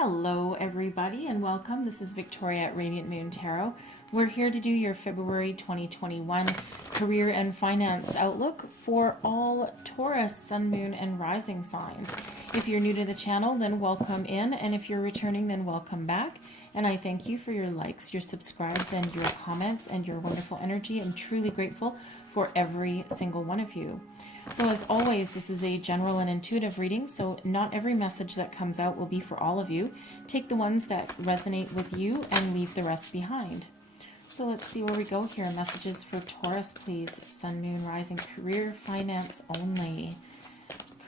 Hello everybody and welcome. This is Victoria at Radiant Moon Tarot. We're here to do your February 2021 career and finance outlook for all Taurus, Sun, Moon, and Rising signs. If you're new to the channel, then welcome in, and if you're returning, then welcome back. And I thank you for your likes, your subscribes, and your comments, and your wonderful energy. I'm truly grateful for every single one of you. So as always, this is a general and intuitive reading, so not every message that comes out will be for all of you. Take the ones that resonate with you and leave the rest behind. So let's see where we go here. Messages for Taurus, please. Sun, Moon, Rising, career, finance only.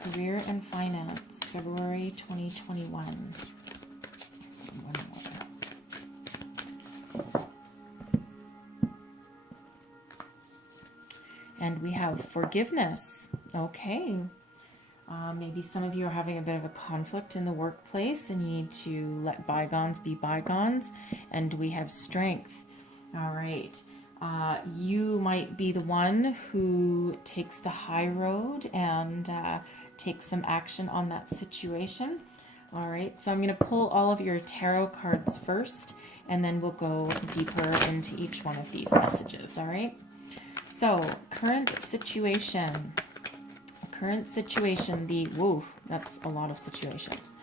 Career and finance, February 2021. And we have forgiveness. Okay. Maybe some of you are having a bit of a conflict in the workplace and you need to let bygones be bygones. And we have strength. All right. You might be the one who takes the high road and takes some action on that situation. All right. So I'm going to pull all of your tarot cards first, and then we'll go deeper into each one of these messages. All right. So, current situation, whoa, that's a lot of situations.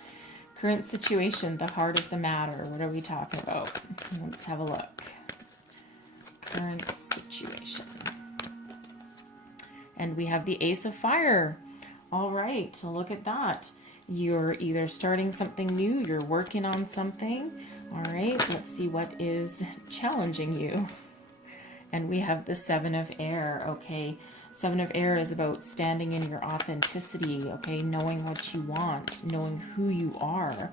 Current situation, the heart of the matter. What are we talking about? Let's have a look. Current situation. And we have the Ace of Fire. All right, so look at that. You're either starting something new, you're working on something. All right, let's see what is challenging you. And we have the Seven of Air, okay? Seven of Air is about standing in your authenticity, okay? Knowing what you want, knowing who you are.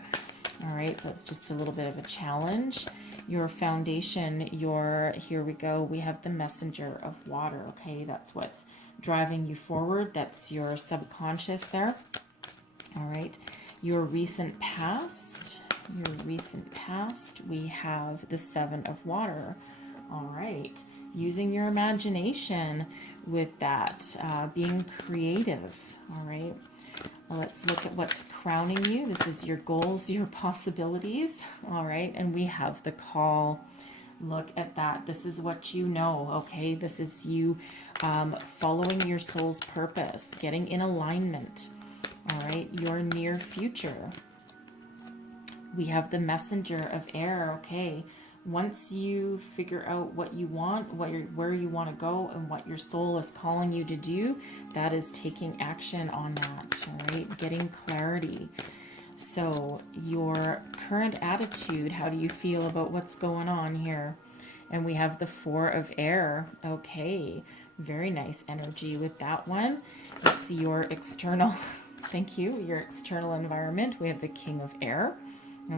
All right, so that's just a little bit of a challenge. Your foundation, here we go. We have the Messenger of Water, okay? That's what's driving you forward. That's your subconscious there. All right, your recent past, we have the Seven of Water. All right. Using your imagination with that, being creative. All right, well, let's look at what's crowning you. This is your goals, your possibilities. All right, and we have the Call. Look at that. This is what you know. Okay, this is you following your soul's purpose, getting in alignment. All right, your near future. We have the Messenger of Air. Okay. Once you figure out what you want, where you want to go, and what your soul is calling you to do, that is taking action on that, all right? Getting clarity. So your current attitude, how do you feel about what's going on here? And we have the Four of Air. Okay, very nice energy with that one. It's your external, thank you, your external environment. We have the King of Air.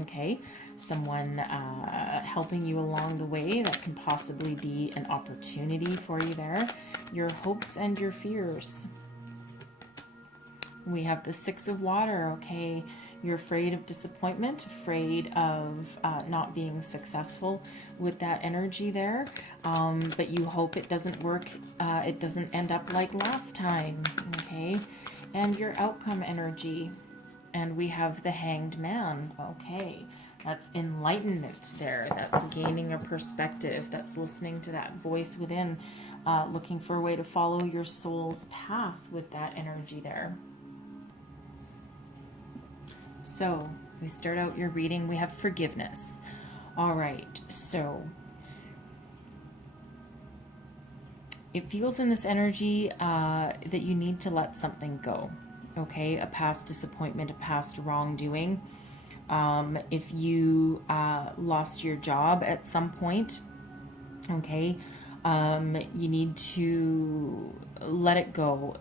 Okay, someone helping you along the way. That can possibly be an opportunity for you there. Your hopes and your fears. We have the Six of Water. Okay, you're afraid of disappointment, afraid of not being successful with that energy there, but you hope it doesn't work, it doesn't end up like last time. Okay, and your outcome energy. And we have the Hanged Man. Okay, that's enlightenment there. That's gaining a perspective. That's listening to that voice within, looking for a way to follow your soul's path with that energy there. So we start out your reading. We have forgiveness. All right, so it feels in this energy that you need to let something go. Okay, a past disappointment, a past wrongdoing. If you lost your job at some point, okay, you need to let it go.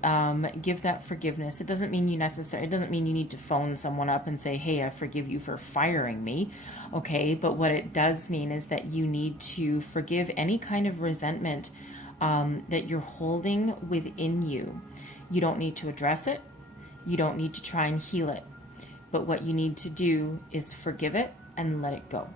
Give that forgiveness. It doesn't mean you need to phone someone up and say, hey, I forgive you for firing me. Okay, but what it does mean is that you need to forgive any kind of resentment that you're holding within you. You don't need to address it. You don't need to try and heal it. But what you need to do is forgive it and let it go.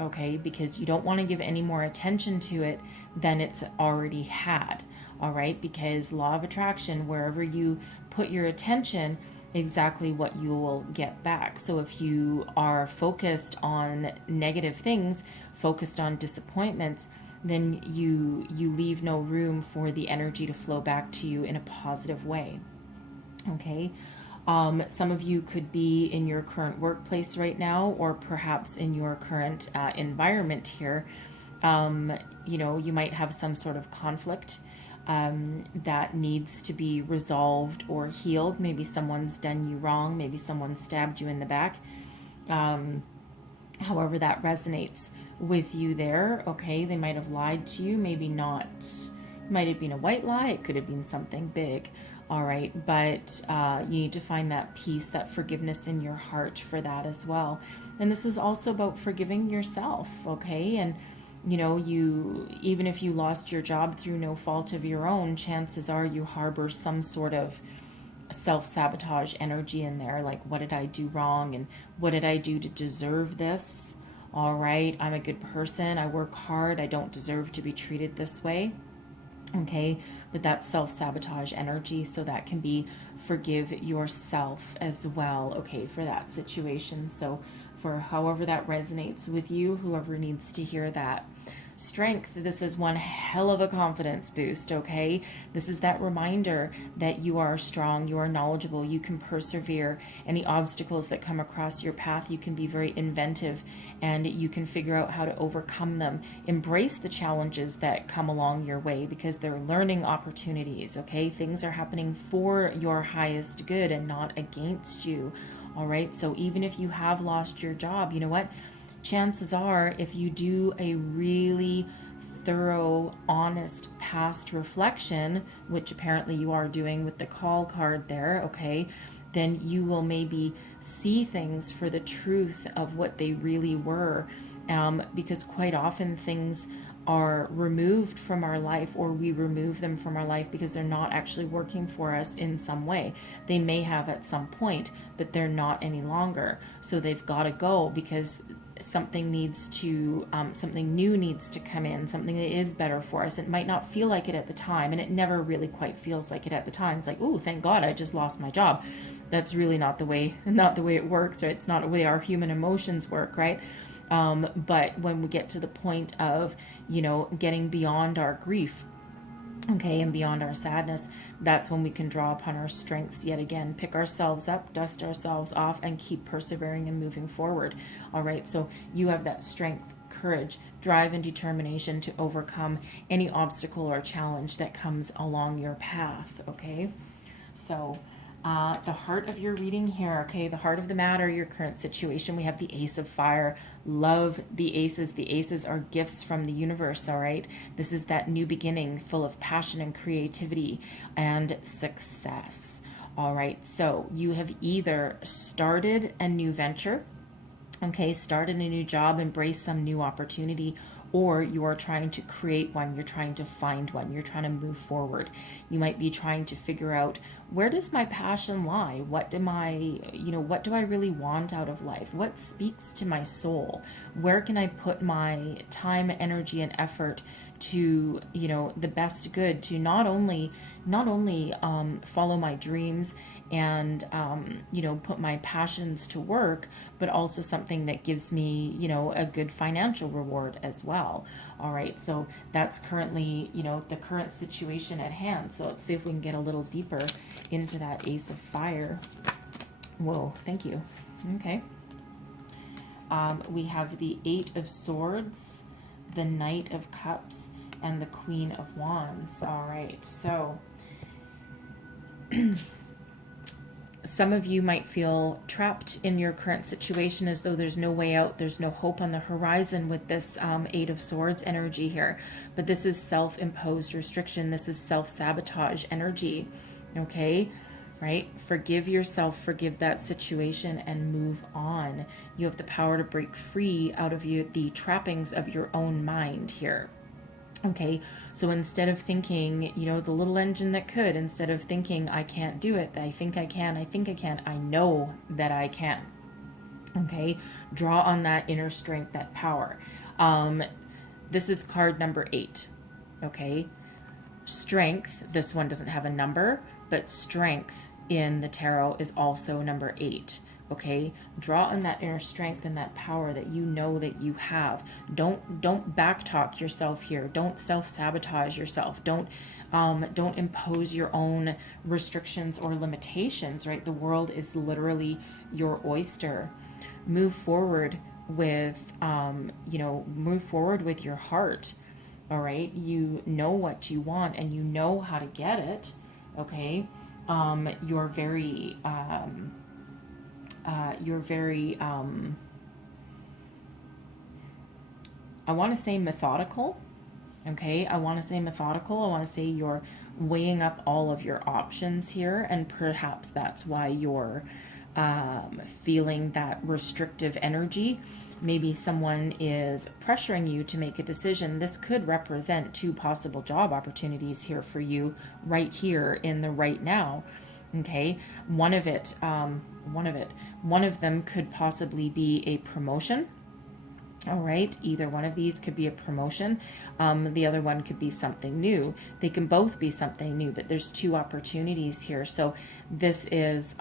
Okay? Because you don't want to give any more attention to it than it's already had. All right? Because law of attraction, wherever you put your attention, exactly what you will get back. So if you are focused on negative things, focused on disappointments, then you leave no room for the energy to flow back to you in a positive way. Okay. Some of you could be in your current workplace right now, or perhaps in your current environment here. You might have some sort of conflict that needs to be resolved or healed. Maybe someone's done you wrong. Maybe someone stabbed you in the back. However that resonates with you there. Okay, they might have lied to you. Maybe not. It might have been a white lie. It could have been something big. All right, but you need to find that peace, that forgiveness in your heart for that as well. And this is also about forgiving yourself, okay? And you even if you lost your job through no fault of your own, chances are you harbor some sort of self-sabotage energy in there, like, what did I do wrong, and what did I do to deserve this? All right, I'm a good person, I work hard, I don't deserve to be treated this way. Okay, but that's self-sabotage energy, so that can be forgive yourself as well, okay, for that situation. So for however that resonates with you, whoever needs to hear that. Strength, this is one hell of a confidence boost, okay? This is that reminder that you are strong, you are knowledgeable, you can persevere. Any obstacles that come across your path, you can be very inventive and you can figure out how to overcome them. Embrace the challenges that come along your way because they're learning opportunities, okay? Things are happening for your highest good and not against you, all right? So even if you have lost your job, you know what? Chances are, if you do a really thorough, honest past reflection, which apparently you are doing with the call card there, okay, then you will maybe see things for the truth of what they really were, because quite often things are removed from our life, or we remove them from our life because they're not actually working for us in some way. They may have at some point, but they're not any longer. So they've got to go because something needs to, something new needs to come in, something that is better for us. It might not feel like it at the time, and it never really quite feels like it at the time. It's like, oh, thank God I just lost my job. That's really not the way it works, or it's not the way our human emotions work, right? But when we get to the point of, getting beyond our grief, okay, and beyond our sadness, that's when we can draw upon our strengths yet again, pick ourselves up, dust ourselves off, and keep persevering and moving forward. All right, so you have that strength, courage, drive, and determination to overcome any obstacle or challenge that comes along your path, okay? So the heart of your reading here, okay, the heart of the matter, your current situation, we have the Ace of Fire. Love the aces. The aces are gifts from the universe, all right? This is that new beginning full of passion and creativity and success, all right? So you have either started a new venture, okay, started a new job, embrace some new opportunity, or you are trying to create one, you're trying to find one, you're trying to move forward. You might be trying to figure out, where does my passion lie? What do I really want out of life? What speaks to my soul? Where can I put my time, energy, and effort to, the best good, to not only follow my dreams and put my passions to work, but also something that gives me a good financial reward as well. All right, so that's currently the current situation at hand. So let's see if we can get a little deeper into that Ace of Fire. Whoa, thank you. Okay, we have the Eight of Swords, the Knight of Cups, and the Queen of Wands. All right, so some of you might feel trapped in your current situation, as though there's no way out, there's no hope on the horizon with this Eight of Swords energy here. But this is self-imposed restriction. This is self-sabotage energy, okay? Right? Forgive yourself, forgive that situation, and move on. You have the power to break free out of the trappings of your own mind here. Okay, so instead of thinking, the little engine that could, instead of thinking, I can't do it, I think I can, I know that I can. Okay, draw on that inner strength, that power. This is card number 8. Okay, strength, this one doesn't have a number, but strength in the tarot is also number 8. Okay, draw on that inner strength and that power that you know that you have. Don't backtalk yourself here. Don't self-sabotage yourself. Don't impose your own restrictions or limitations, right? The world is literally your oyster. Move forward with move forward with your heart. All right, you know what you want and you know how to get it. Okay, you're very I want to say methodical. Okay, I want to say methodical. I want to say you're weighing up all of your options here, and perhaps that's why you're feeling that restrictive energy. Maybe someone is pressuring you to make a decision. This could represent 2 possible job opportunities here for you right here in the right now. Okay, one of them could possibly be a promotion. All right, either one of these could be a promotion. The other one could be something new. They can both be something new, but there's 2 opportunities here. So this is,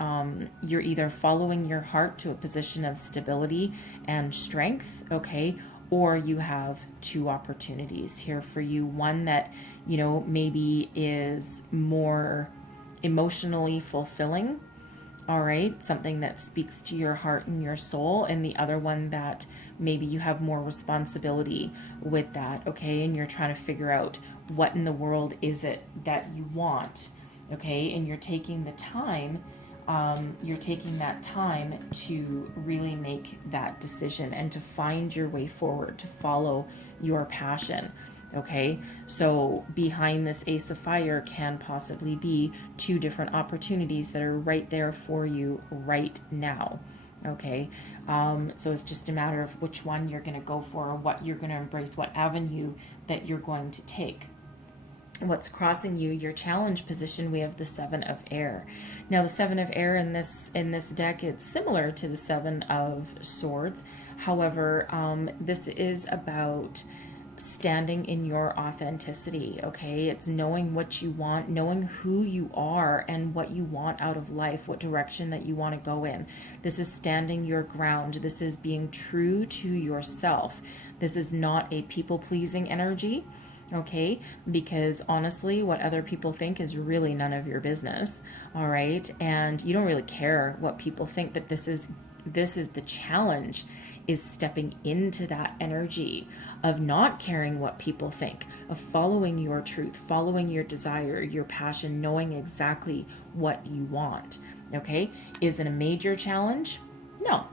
you're either following your heart to a position of stability and strength, okay, or you have 2 opportunities here for you. One that, maybe is more emotionally fulfilling, all right, something that speaks to your heart and your soul, and the other one that maybe you have more responsibility with that, okay, and you're trying to figure out what in the world is it that you want, okay, and you're taking the time, that time to really make that decision and to find your way forward, to follow your passion. Okay, so behind this Ace of Fire can possibly be 2 different opportunities that are right there for you right now. Okay, so it's just a matter of which one you're going to go for, or what you're going to embrace, what avenue that you're going to take. What's crossing you, your challenge position, we have the 7 of Air. Now the 7 of Air in this deck, it's similar to the 7 of Swords. However, this is about standing in your authenticity, okay? It's knowing what you want, knowing who you are and what you want out of life, what direction that you want to go in. This is standing your ground. This is being true to yourself. This is not a people-pleasing energy, okay? Because honestly, what other people think is really none of your business, all right? And you don't really care what people think, but this is the challenge, is stepping into that energy of not caring what people think, of following your truth, following your desire, your passion, knowing exactly what you want. Okay? Is it a major challenge? No,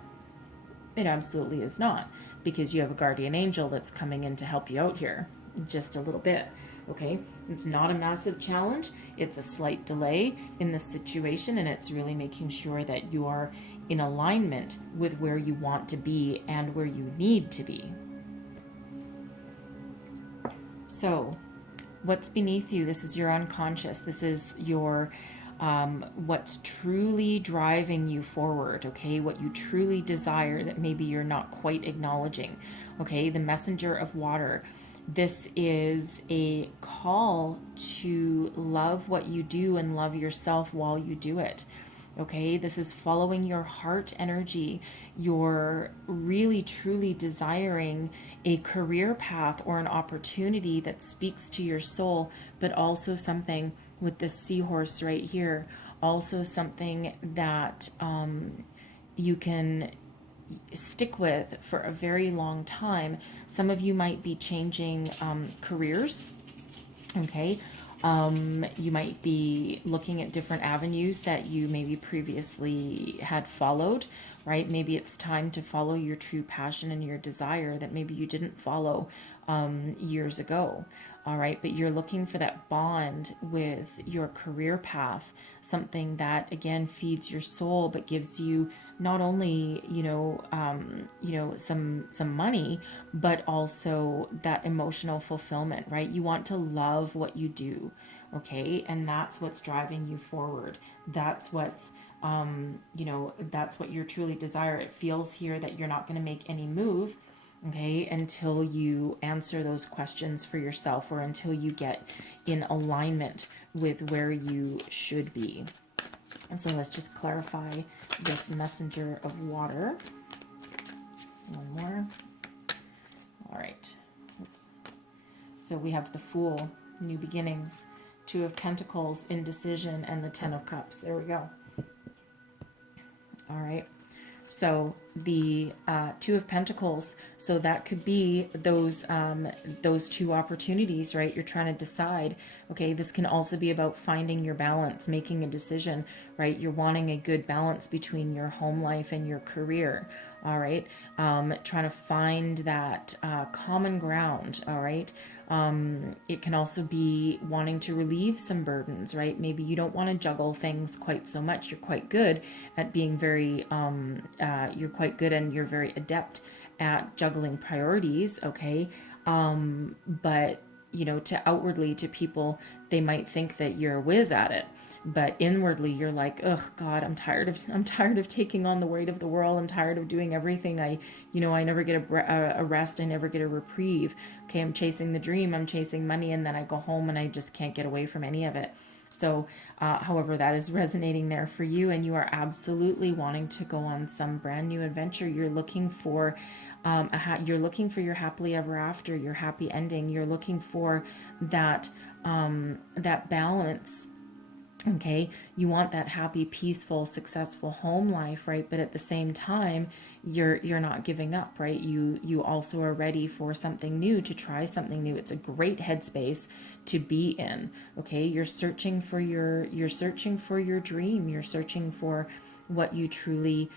it absolutely is not, because you have a guardian angel that's coming in to help you out here just a little bit. Okay, it's not a massive challenge. It's a slight delay in the situation, and it's really making sure that you are in alignment with where you want to be and where you need to be. So what's beneath you? This is your unconscious. This is your what's truly driving you forward, okay? What you truly desire that maybe you're not quite acknowledging, okay? The messenger of water. This is a call to love what you do and love yourself while you do it. Okay, this is following your heart energy. You're really truly desiring a career path or an opportunity that speaks to your soul, but also something with this seahorse right here, also something that you can stick with for a very long time. Some of you might be changing careers, okay? You might be looking at different avenues that you maybe previously had followed, right? Maybe it's time to follow your true passion and your desire that maybe you didn't follow years ago. All right, but you're looking for that bond with your career path, something that again feeds your soul, but gives you not only some money, but also that emotional fulfillment, right? You want to love what you do, okay, and that's what's driving you forward. That's what's that's what you truly desire. It feels here that you're not going to make any move, okay, until you answer those questions for yourself, or until you get in alignment with where you should be. So let's just clarify this messenger of water. One more. All right. Oops. So we have the Fool, new beginnings, Two of Pentacles, indecision, and the Ten of Cups. There we go. All right. So the Two of Pentacles, so that could be those two opportunities, right? You're trying to decide, okay, this can also be about finding your balance, making a decision, right? You're wanting a good balance between your home life and your career, all right? Trying to find that common ground, all right? It can also be wanting to relieve some burdens, right? Maybe you don't want to juggle things quite so much. You're quite good at being very, you're quite good and you're very adept at juggling priorities, okay? But, you know, to outwardly to people, they might think that you're a whiz at it. But inwardly, you're like, oh God, I'm tired of taking on the weight of the world. I'm tired of doing everything. I never get a rest. I never get a reprieve. Okay, I'm chasing the dream. I'm chasing money, and then I go home and I just can't get away from any of it. So, however, that is resonating there for you, and you are absolutely wanting to go on some brand new adventure. You're looking for you're looking for your happily ever after, your happy ending. You're looking for that that balance. Okay, you want that happy, peaceful, successful home life, right? But at the same time, you're not giving up, right? You also are ready for something new, to try something new. It's a great headspace to be in. Okay, you're searching for your dream. You're searching for what you truly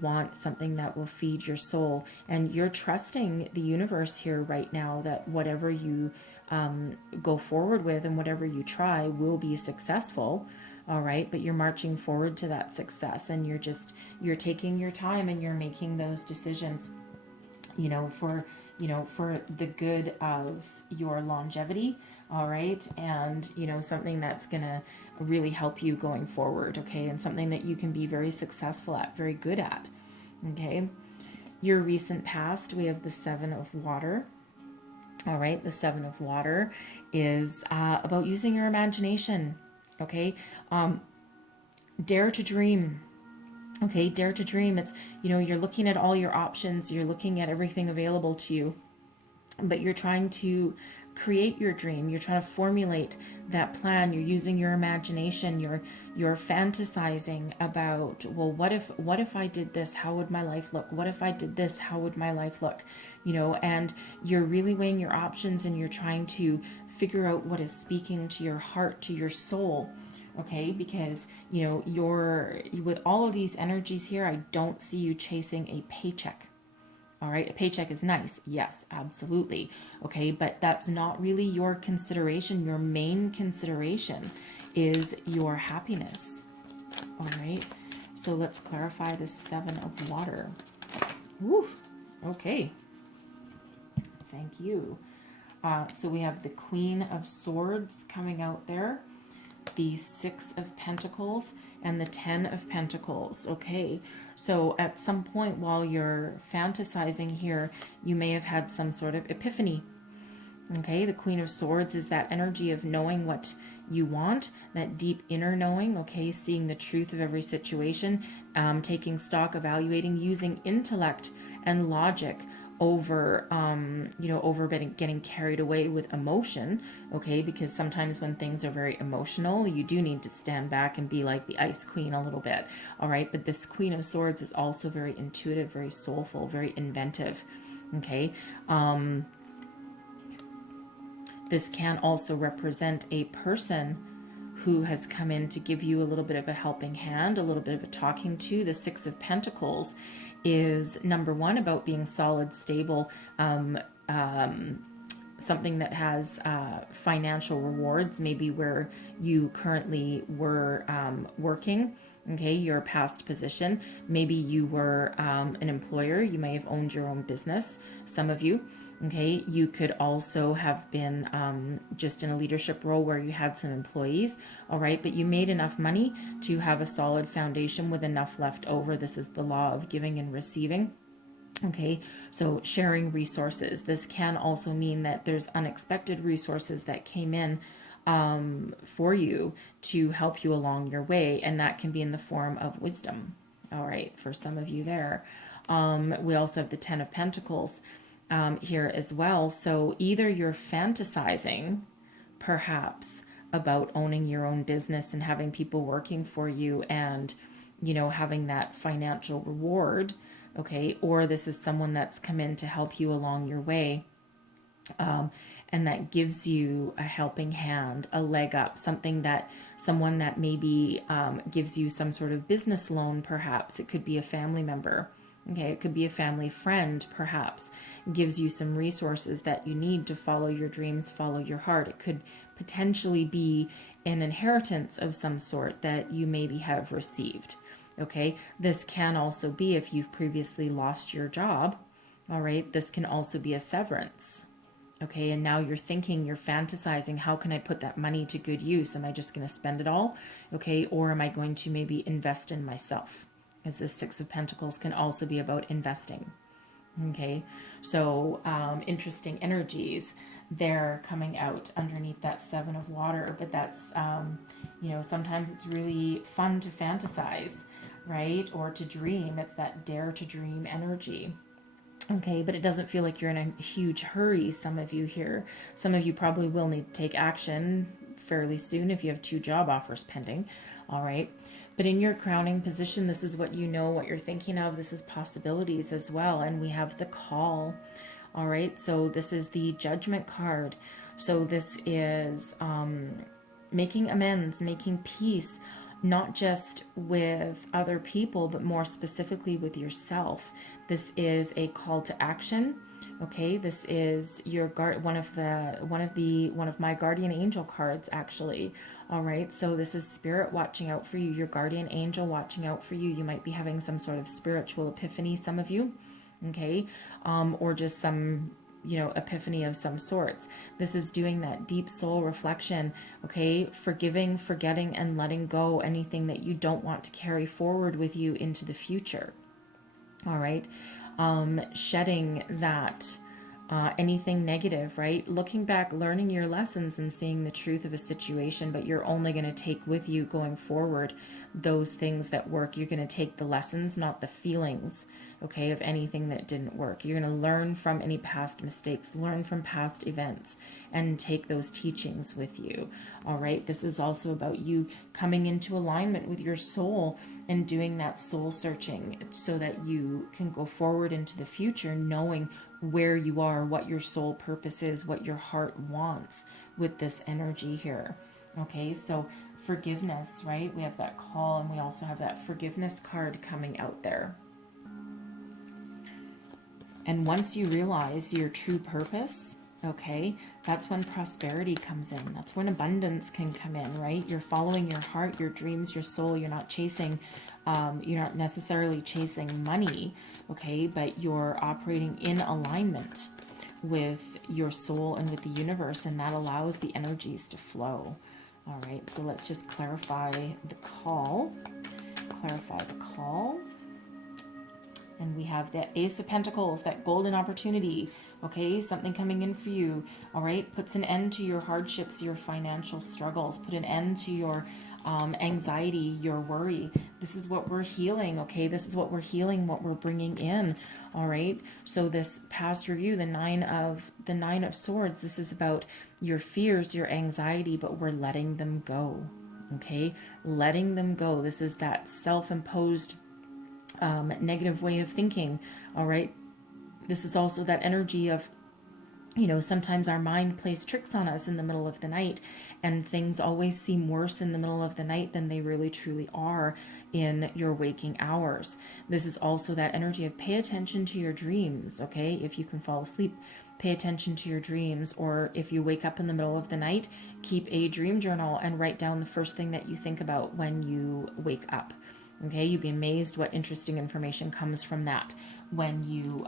want, something that will feed your soul, and you're trusting the universe here right now that whatever you go forward with and whatever you try will be successful. All right, but you're marching forward to that success, and you're taking your time and you're making those decisions, for the good of your longevity. All right, and something that's gonna really help you going forward. Okay, and something that you can be very successful at, very good at. Okay, your recent past, we have the Seven of Water. All right, the Seven of Water is about using your imagination. Okay, dare to dream. Okay, dare to dream. It's, you're looking at all your options, you're looking at everything available to you, but you're trying to create your dream. You're trying to formulate that plan. You're using your imagination. You're fantasizing about, well, what if I did this? How would my life look? What if I did this? How would my life look? And you're really weighing your options, and you're trying to figure out what is speaking to your heart, to your soul. Okay, because you're with all of these energies here, I don't see you chasing a paycheck. All right, a paycheck is nice. Yes, absolutely. Okay, but that's not really your consideration. Your main consideration is your happiness. All right, so let's clarify the Seven of Water. Woo, okay. Thank you. So we have the Queen of Swords coming out there, the Six of Pentacles, and the Ten of Pentacles. Okay, so at some point while you're fantasizing here, you may have had some sort of epiphany. Okay, the Queen of Swords is that energy of knowing what you want, that deep inner knowing, okay, seeing the truth of every situation, taking stock, evaluating, using intellect and logic over getting carried away with emotion. Okay, because sometimes when things are very emotional, you do need to stand back and be like the Ice Queen a little bit. All right, but this Queen of Swords is also very intuitive, very soulful, very inventive. Okay, this can also represent a person who has come in to give you a little bit of a helping hand, a little bit of a talking to. The Six of Pentacles is, number one, about being solid, stable, something that has financial rewards, maybe where you currently were working. Okay, your past position. Maybe you were an employer. You may have owned your own business, some of you. Okay, you could also have been just in a leadership role where you had some employees. All right, but you made enough money to have a solid foundation with enough left over. This is the law of giving and receiving. Okay, so sharing resources. This can also mean that there's unexpected resources that came in for you to help you along your way. And that can be in the form of wisdom. All right, for some of you there. We also have the 10 of Pentacles here as well. So either you're fantasizing, perhaps, about owning your own business and having people working for you and, you know, having that financial reward, okay? Or this is someone that's come in to help you along your way, and that gives you a helping hand, a leg up, someone that maybe gives you some sort of business loan, perhaps. It could be a family member. Okay, it could be a family friend, perhaps, gives you some resources that you need to follow your dreams, follow your heart. It could potentially be an inheritance of some sort that you maybe have received. Okay, this can also be if you've previously lost your job. All right, this can also be a severance. Okay, and now you're thinking, you're fantasizing, how can I put that money to good use? Am I just going to spend it all? Okay, or am I going to maybe invest in myself? As this 6 of Pentacles can also be about investing. Okay, so interesting energies there coming out underneath that 7 of water, but that's, you know, sometimes it's really fun to fantasize, right? Or to dream. It's that dare to dream energy. Okay, but it doesn't feel like you're in a huge hurry, some of you here. Some of you probably will need to take action fairly soon if you have 2 job offers pending. All right. But in your crowning position, this is what you know, what you're thinking of. This is possibilities as well. And we have the call. All right. So this is the Judgment card. So this is making amends, making peace, not just with other people, but more specifically with yourself. This is a call to action. Okay, this is your one of my guardian angel cards, actually. All right, so this is spirit watching out for you, your guardian angel watching out for you. You might be having some sort of spiritual epiphany, some of you, okay, or just some, you know, epiphany of some sorts. This is doing that deep soul reflection, okay, forgiving, forgetting, and letting go anything that you don't want to carry forward with you into the future. All right, shedding that anything negative, right? Looking back, learning your lessons and seeing the truth of a situation, but you're only going to take with you going forward those things that work. You're going to take the lessons, not the feelings, okay, of anything that didn't work. You're going to learn from any past mistakes, learn from past events, and take those teachings with you. All right, this is also about you coming into alignment with your soul and doing that soul searching so that you can go forward into the future knowing where you are, what your soul purpose is, what your heart wants with this energy here. Okay, so forgiveness, right? We have that call, and we also have that forgiveness card coming out there. And once you realize your true purpose, okay, that's when prosperity comes in. That's when abundance can come in, right? You're following your heart, your dreams, your soul. You're not chasing, you're not necessarily chasing money, okay, but you're operating in alignment with your soul and with the universe, and that allows the energies to flow. All right, so let's just clarify the call. Clarify the call. And we have the Ace of Pentacles, that golden opportunity, okay? Something coming in for you, all right? Puts an end to your hardships, your financial struggles. Put an end to your anxiety, your worry. This is what we're healing, okay? This is what we're healing, what we're bringing in, all right? So this past review, the Nine of Swords, this is about your fears, your anxiety, but we're letting them go, okay? Letting them go. This is that self-imposed negative way of thinking. All right. This is also that energy of, you know, sometimes our mind plays tricks on us in the middle of the night, and things always seem worse in the middle of the night than they really truly are in your waking hours. This is also that energy of pay attention to your dreams. Okay. If you can fall asleep, pay attention to your dreams, or if you wake up in the middle of the night, keep a dream journal and write down the first thing that you think about when you wake up. Okay, you'd be amazed what interesting information comes from that when you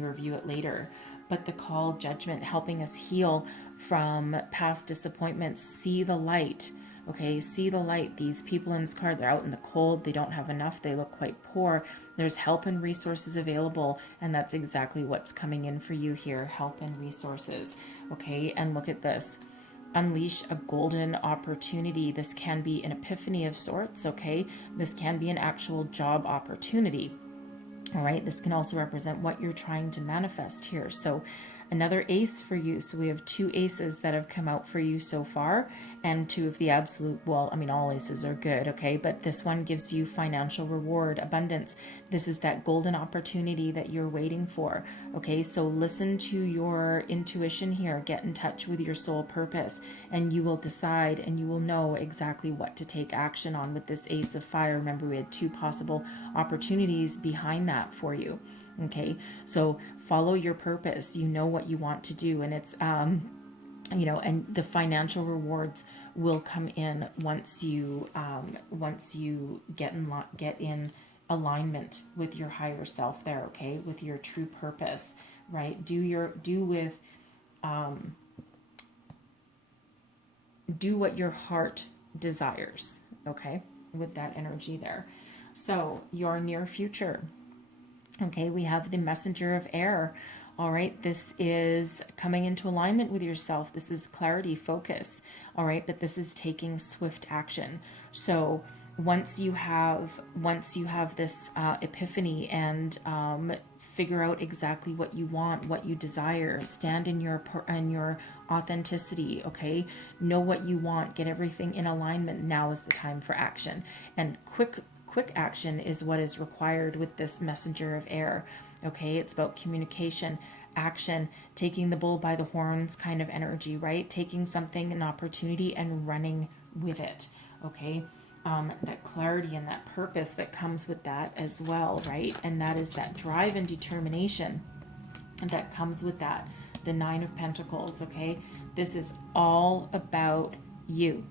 review it later. But the call, judgment, helping us heal from past disappointments. See the light. Okay, see the light. These people in this card, they're out in the cold. They don't have enough. They look quite poor. There's help and resources available, and that's exactly what's coming in for you here. Help and resources. Okay, and look at this. unleash a golden opportunity. This can be an epiphany of sorts, okay? This can be an actual job opportunity. All right, this can also represent what you're trying to manifest here. So another ace for you. So we have 2 aces that have come out for you so far, and 2 of the absolute, well, I mean, all aces are good, okay? But this one gives you financial reward, abundance. This is that golden opportunity that you're waiting for, okay? So listen to your intuition here. Get in touch with your soul purpose, and you will decide and you will know exactly what to take action on with this ace of fire. Remember, we had 2 possible opportunities behind that for you. Okay, so follow your purpose. You know what you want to do, and it's and the financial rewards will come in once you get in alignment with your higher self there. Okay, with your true purpose, right? Do what your heart desires. Okay, with that energy there. So your near future. Okay, we have the messenger of air. All right, this is coming into alignment with yourself. This is clarity, focus. All right, but this is taking swift action. So once you have this epiphany and figure out exactly what you want, what you desire, stand in your authenticity. Okay, know what you want, get everything in alignment. Now is the time for action, and quick action is what is required with this messenger of air. Okay, it's about communication, action, taking the bull by the horns kind of energy, right? Taking something, an opportunity, and running with it. Okay, that clarity and that purpose that comes with that as well, right? And that is that drive and determination, and that comes with that, the 9 of Pentacles. Okay, this is all about you.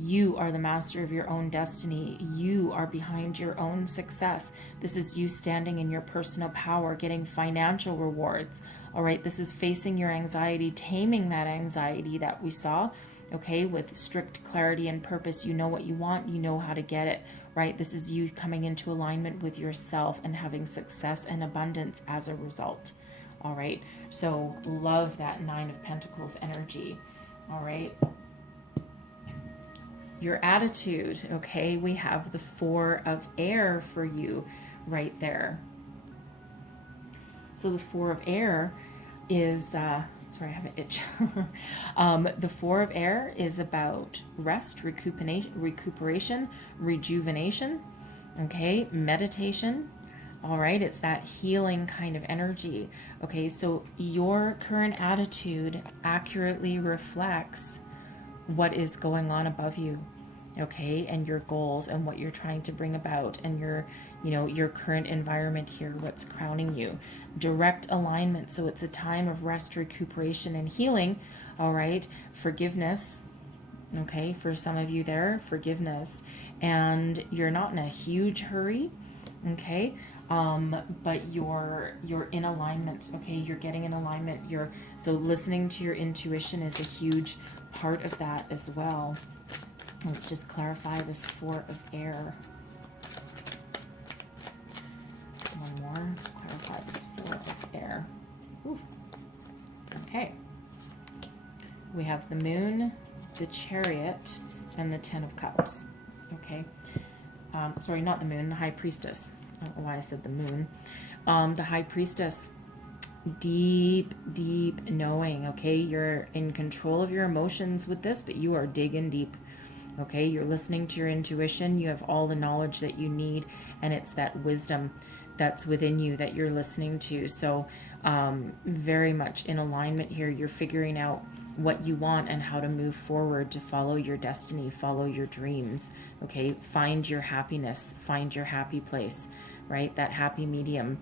You are the master of your own destiny. You are behind your own success. This is you standing in your personal power, getting financial rewards. All right, this is facing your anxiety, taming that anxiety that we saw, okay, with strict clarity and purpose. You know what you want, you know how to get it, right? This is you coming into alignment with yourself and having success and abundance as a result. All right, so love that 9 of Pentacles energy. All right. Your attitude, okay, we have the 4 of air for you right there. So the 4 of air is, sorry, I have an itch. The 4 of air is about rest, recuperation, rejuvenation, okay, meditation. All right, it's that healing kind of energy. Okay, so your current attitude accurately reflects what is going on above you, okay, and your goals and what you're trying to bring about, and your current environment here, what's crowning you. Direct alignment. So it's a time of rest, recuperation, and healing. All right, forgiveness. Okay, for some of you there, forgiveness, and you're not in a huge hurry. Okay, but you're in alignment. Okay, you're getting in alignment. So listening to your intuition is a huge part of that as well. Let's just clarify this 4 of air. One more. Clarify this 4 of air. Ooh. Okay. We have the moon, the chariot, and the 10 of cups. Okay. Sorry, not the moon, the high priestess. I don't know why I said the moon. The high priestess. Deep knowing. Okay, you're in control of your emotions with this, but you are digging deep. Okay, you're listening to your intuition. You have all the knowledge that you need, and it's that wisdom that's within you that you're listening to. So very much in alignment here. You're figuring out what you want and how to move forward to follow your destiny, follow your dreams. Okay, find your happiness, find your happy place, right? That happy medium.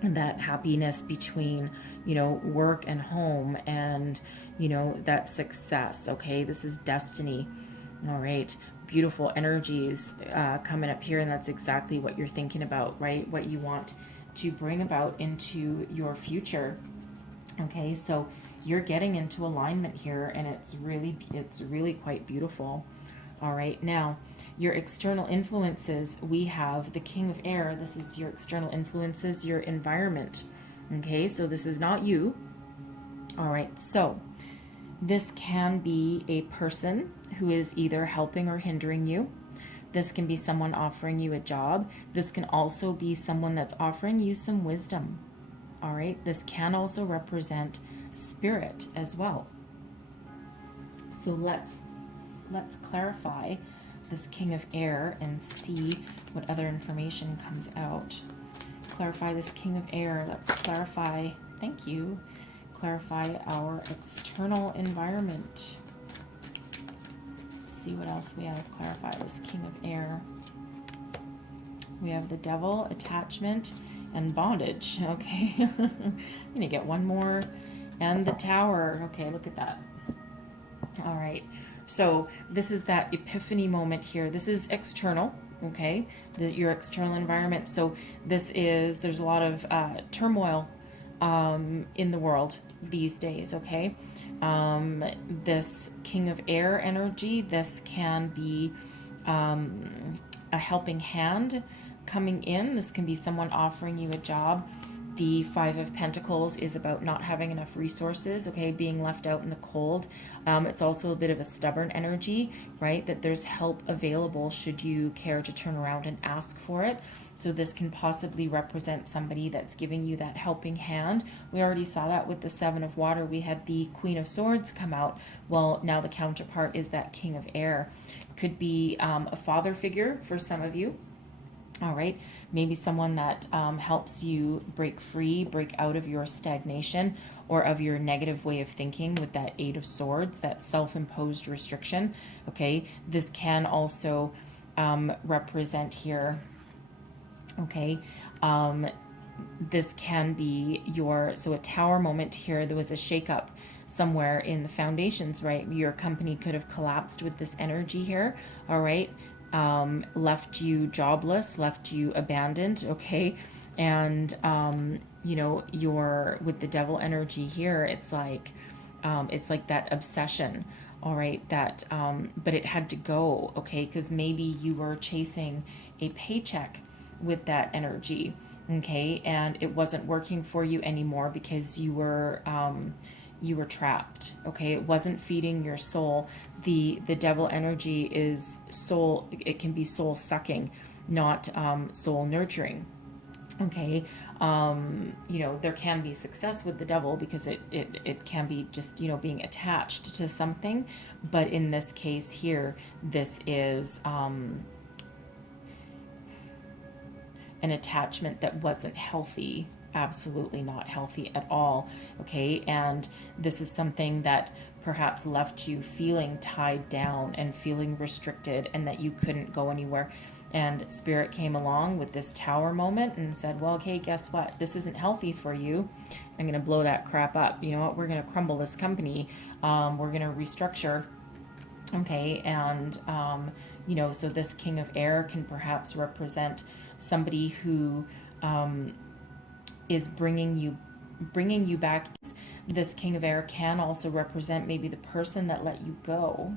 And that happiness between, work and home, and, that success. Okay, this is destiny. All right, beautiful energies coming up here, and that's exactly what you're thinking about, right? What you want to bring about into your future. Okay, so you're getting into alignment here, and it's really quite beautiful. All right, now your external influences, we have the King of Air. This is your external influences, your environment. Okay, so this is not you. All right, so This can be a person who is either helping or hindering you. This can be someone offering you a job. This can also be someone that's offering you some wisdom. All right. This can also represent spirit as well. So let's clarify this King of Air and see what other information comes out. Clarify this King of Air. Let's clarify, thank you, clarify our external environment. See what else we have to clarify this King of Air. We have the Devil, attachment, and bondage. Okay, I'm gonna get one more, and the Tower. Okay, look at that. All right, so this is that epiphany moment here. This is external. Okay, your external environment. So this is, there's a lot of turmoil in the world these days. Okay, this King of Air energy, this can be a helping hand coming in. This can be someone offering you a job. The Five of Pentacles is about not having enough resources, okay, being left out in the cold. It's also a bit of a stubborn energy, right, that there's help available should you care to turn around and ask for it. So this can possibly represent somebody that's giving you that helping hand. We already saw that with the Seven of Water. We had the Queen of Swords come out. Well, now the counterpart is that King of Air. Could be a father figure for some of you. All right, maybe someone that helps you break free, break out of your stagnation or of your negative way of thinking with that Eight of Swords, that self-imposed restriction. Okay, this can also represent here, okay, this can be your, so a Tower moment here. There was a shakeup somewhere in the foundations, right? Your company could have collapsed with this energy here, all right? Left you jobless, left you abandoned, okay? And, you know, you're with the Devil energy here, it's like that obsession, all right? That, but it had to go, okay? Because maybe you were chasing a paycheck with that energy, okay? And it wasn't working for you anymore because you were trapped, okay? It wasn't feeding your soul. The Devil energy is soul, it can be soul sucking, not soul nurturing, okay? You know, there can be success with the Devil because it can be just, you know, being attached to something, but in this case here, this is an attachment that wasn't healthy. Absolutely not healthy at all, okay? And this is something that perhaps left you feeling tied down and feeling restricted and that you couldn't go anywhere. And Spirit came along with this Tower moment and said, well, okay, guess what? This isn't healthy for you. I'm going to blow that crap up. You know what? We're going to crumble this company. We're going to restructure, okay? And, you know, so this King of Air can perhaps represent somebody who is bringing you back. This King of Air can also represent maybe the person that let you go,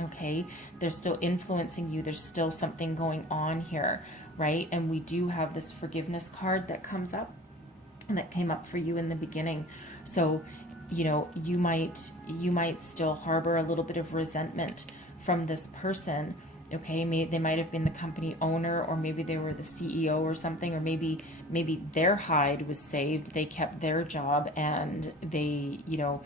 okay? They're still influencing you. There's still something going on here, right? And we do have this forgiveness card that comes up and that came up for you in the beginning. So, you know, you might still harbor a little bit of resentment from this person, okay? They might have been the company owner, or maybe they were the CEO or something, or maybe their hide was saved. They kept their job and they, you know,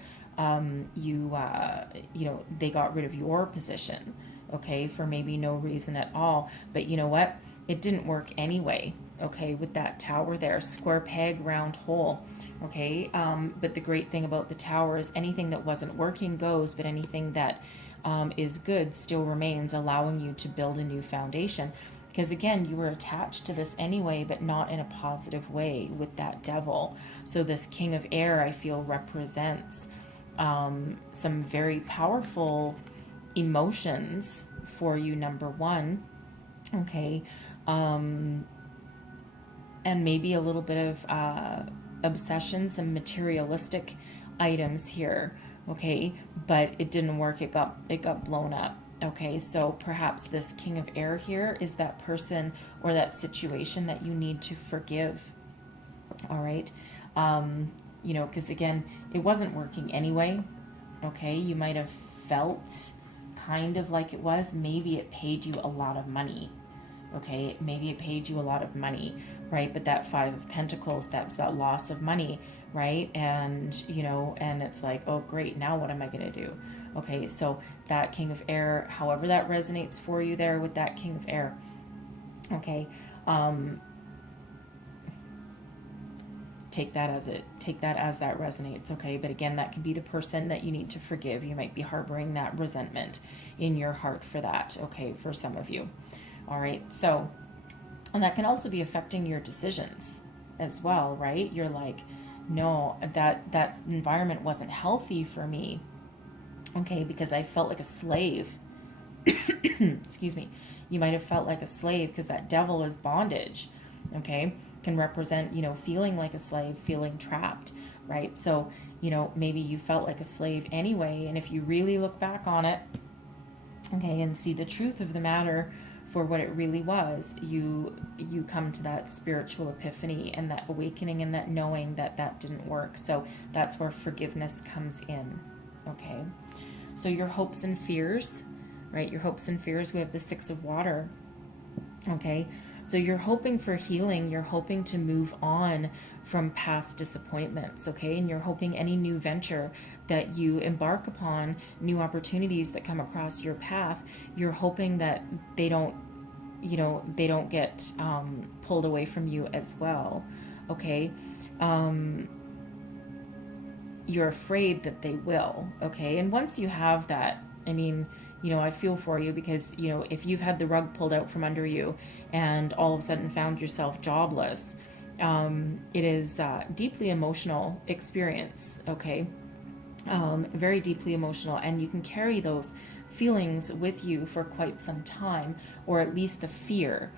they got rid of your position, okay, for maybe no reason at all. But you know what? It didn't work anyway, okay, with that Tower there, square peg, round hole, okay? But the great thing about the Tower is anything that wasn't working goes, but anything that is good still remains, allowing you to build a new foundation. Because again, you were attached to this anyway, but not in a positive way with that Devil. So this King of Air, I feel, represents some very powerful emotions for you, number one, okay? And maybe a little bit of obsession, some materialistic items here, okay? But it didn't work. It got blown up, okay? So perhaps this King of Air here is that person or that situation that you need to forgive, all right? You know, because again, it wasn't working anyway, Okay, you might have felt kind of like it was. Maybe it paid you a lot of money. Okay, maybe it paid you a lot of money, right? But that Five of Pentacles, that's that loss of money, right? And, you know, and it's like, oh, great, now what am I going to do? Okay, so that King of Air, however that resonates for you there with that King of Air, okay, take that as that resonates. Okay, but again, that can be the person that you need to forgive. You might be harboring that resentment in your heart for that. Okay, for some of you. All right, so, and that can also be affecting your decisions as well, right? You're like, no, that environment wasn't healthy for me. Okay, because I felt like a slave. Excuse me. You might have felt like a slave because that devil is bondage. Okay, can represent, you know, feeling like a slave, feeling trapped, right? So, you know, maybe you felt like a slave anyway, and if you really look back on it, okay, and see the truth of the matter for what it really was, you come to that spiritual epiphany and that awakening and that knowing that that didn't work. So that's where forgiveness comes in. Okay, so your hopes and fears, right? Your hopes and fears, we have the Six of Water. Okay, so you're hoping for healing, you're hoping to move on from past disappointments, okay? And you're hoping any new venture that you embark upon, new opportunities that come across your path, you're hoping that they don't, you know, they don't get pulled away from you as well, okay? You're afraid that they will, okay? And once you have that, I mean, you know, I feel for you because, you know, if you've had the rug pulled out from under you and all of a sudden found yourself jobless, it is a deeply emotional experience, okay? Very deeply emotional, and you can carry those feelings with you for quite some time, or at least the fear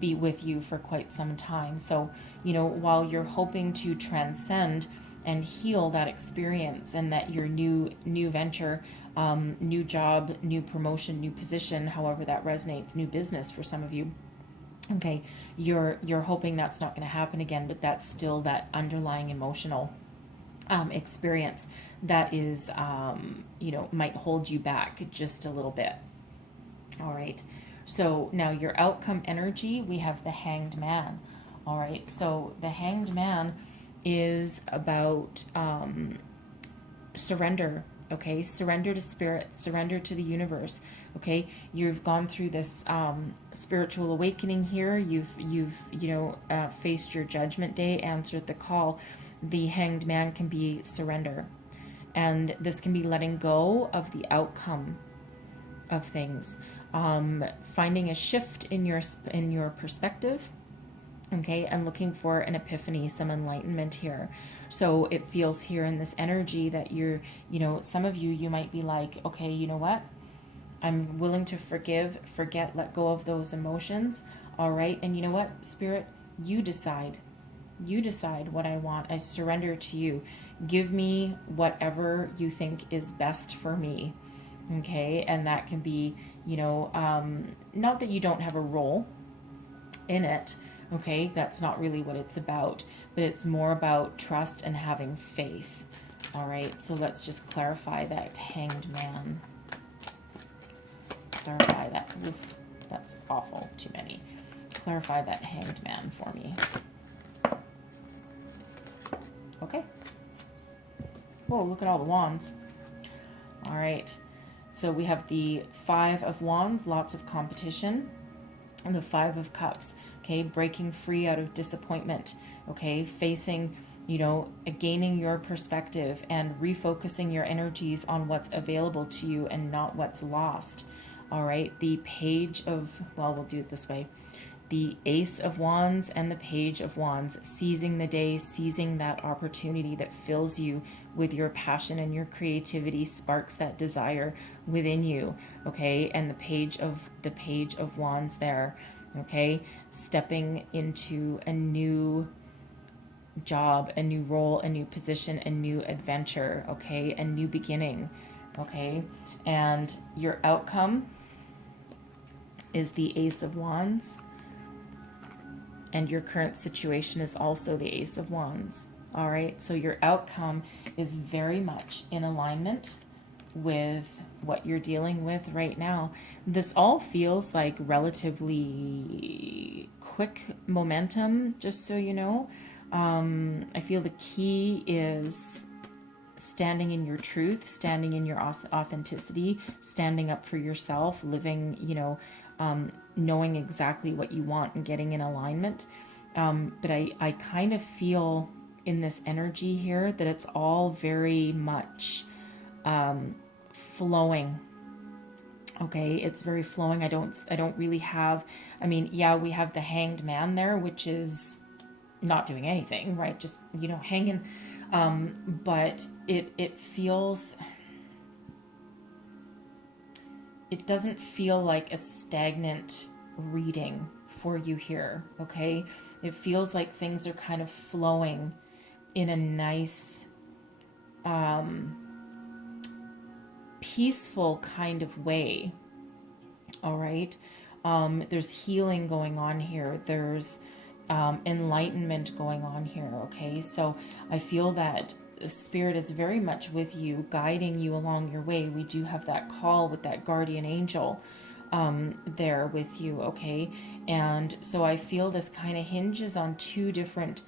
be with you for quite some time. So, you know, while you're hoping to transcend and heal that experience and that your new venture, new job, new promotion, new position, however that resonates, new business for some of you, okay, you're hoping that's not going to happen again, but that's still that underlying emotional experience that is, you know, might hold you back just a little bit. All right, so now your outcome energy, we have the Hanged Man. All right, so the Hanged Man is about surrender. Okay, surrender to spirit, surrender to the universe. Okay, you've gone through this spiritual awakening here. You've faced your judgment day, answered the call. The Hanged Man can be surrender, and this can be letting go of the outcome of things, finding a shift in your perspective. Okay, and looking for an epiphany, some enlightenment here. So it feels here in this energy that you're, you know, some of you might be like, okay, you know what? I'm willing to forgive, forget, let go of those emotions. All right. And you know what, Spirit, you decide. You decide what I want. I surrender to you. Give me whatever you think is best for me. Okay. And that can be, you know, not that you don't have a role in it. Okay, that's not really what it's about, but it's more about trust and having faith. All right, so let's just clarify that Hanged Man. Clarify that. Oof, that's awful, too many. Clarify that Hanged Man for me. Okay. Whoa, look at all the wands. All right, so we have the Five of Wands, lots of competition, and the Five of Cups. Okay, breaking free out of disappointment, okay, facing, you know, gaining your perspective and refocusing your energies on what's available to you and not what's lost. All right, the Page of, well, we'll do it this way. The Ace of Wands and the Page of Wands, seizing the day, seizing that opportunity that fills you with your passion and your creativity, sparks that desire within you, okay, and the Page of Wands there. Okay, stepping into a new job, a new role, a new position, a new adventure, okay, a new beginning, okay, and your outcome is the Ace of Wands, and your current situation is also the Ace of Wands. All right, so your outcome is very much in alignment, with what you're dealing with right now. This all feels like relatively quick momentum, just so you know. I feel the key is standing in your truth, standing in your authenticity, standing up for yourself, living, knowing exactly what you want and getting in alignment. But I kind of feel in this energy here that it's all very much flowing. Okay, it's very flowing. I don't really have, yeah, we have the Hanged Man there, which is not doing anything, right? Just, hanging. But it feels, it doesn't feel like a stagnant reading for you here, okay? It feels like things are kind of flowing in a nice, peaceful kind of way, all right? There's healing going on here. There's enlightenment going on here, okay? So I feel that Spirit is very much with you, guiding you along your way. We do have that call with that guardian angel there with you, okay? And so I feel this kind of hinges on two different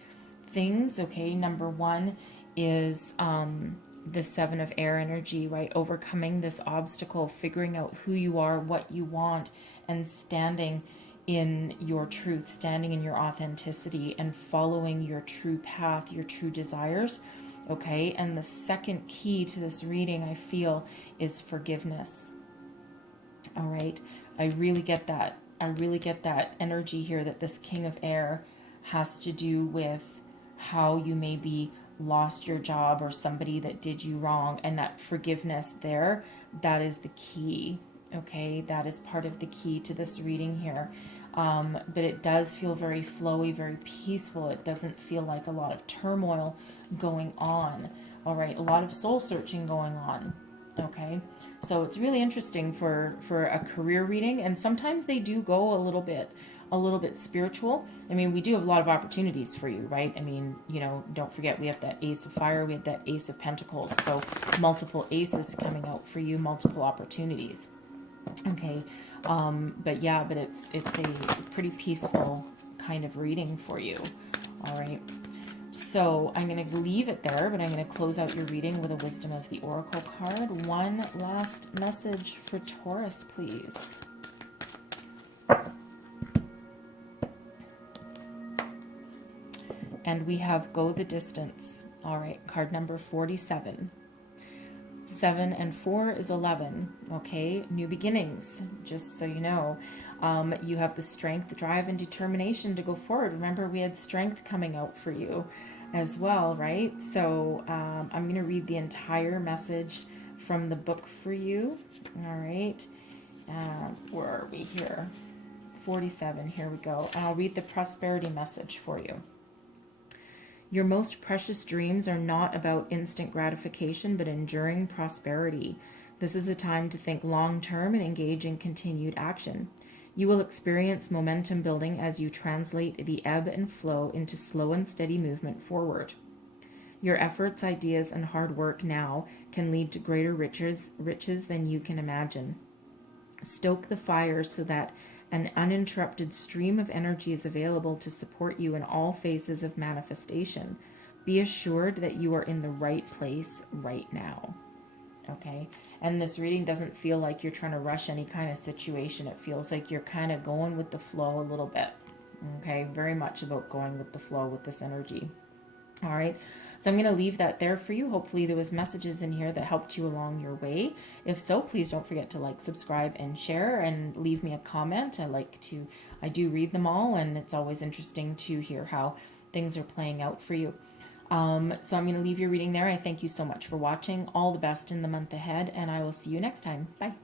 things, okay? Number one is the Seven of Air energy, right? Overcoming this obstacle, figuring out who you are, what you want, and standing in your truth, standing in your authenticity, and following your true path, your true desires, okay? And the second key to this reading, I feel, is forgiveness. All right, I really get that. I really get that energy here that this King of Air has to do with how you maybe lost your job or somebody that did you wrong, and that forgiveness there, that is the key, okay? That is part of the key to this reading here. But it does feel very flowy, very peaceful. It doesn't feel like a lot of turmoil going on, all right? A lot of soul searching going on, okay? So it's really interesting for a career reading, and sometimes they do go a little bit spiritual. We do have a lot of opportunities for you, right? Don't forget, we have that Ace of Fire, we have that Ace of Pentacles, so multiple aces coming out for you, multiple opportunities, okay? But it's a pretty peaceful kind of reading for you, all right? So I'm going to leave it there, but I'm going to close out your reading with a Wisdom of the Oracle card. One last message for Taurus, please. And we have Go the Distance. All right, card number 47. 7 and 4 is 11, okay? New beginnings, just so you know. You have the strength, the drive, and determination to go forward. Remember, we had strength coming out for you as well, right? So I'm going to read the entire message from the book for you, all right? Where are we here? 47, here we go. And I'll read the prosperity message for you. Your most precious dreams are not about instant gratification, but enduring prosperity. This is a time to think long-term and engage in continued action. You will experience momentum building as you translate the ebb and flow into slow and steady movement forward. Your efforts, ideas, and hard work now can lead to greater riches than you can imagine. Stoke the fire so that an uninterrupted stream of energy is available to support you in all phases of manifestation. Be assured that you are in the right place right now. Okay? And this reading doesn't feel like you're trying to rush any kind of situation. It feels like you're kind of going with the flow a little bit. Okay? Very much about going with the flow with this energy. All right? So I'm going to leave that there for you. Hopefully there was messages in here that helped you along your way. If so, please don't forget to like, subscribe, and share, and leave me a comment. I do read them all, and it's always interesting to hear how things are playing out for you. So I'm going to leave your reading there. I thank you so much for watching. All the best in the month ahead, and I will see you next time. Bye.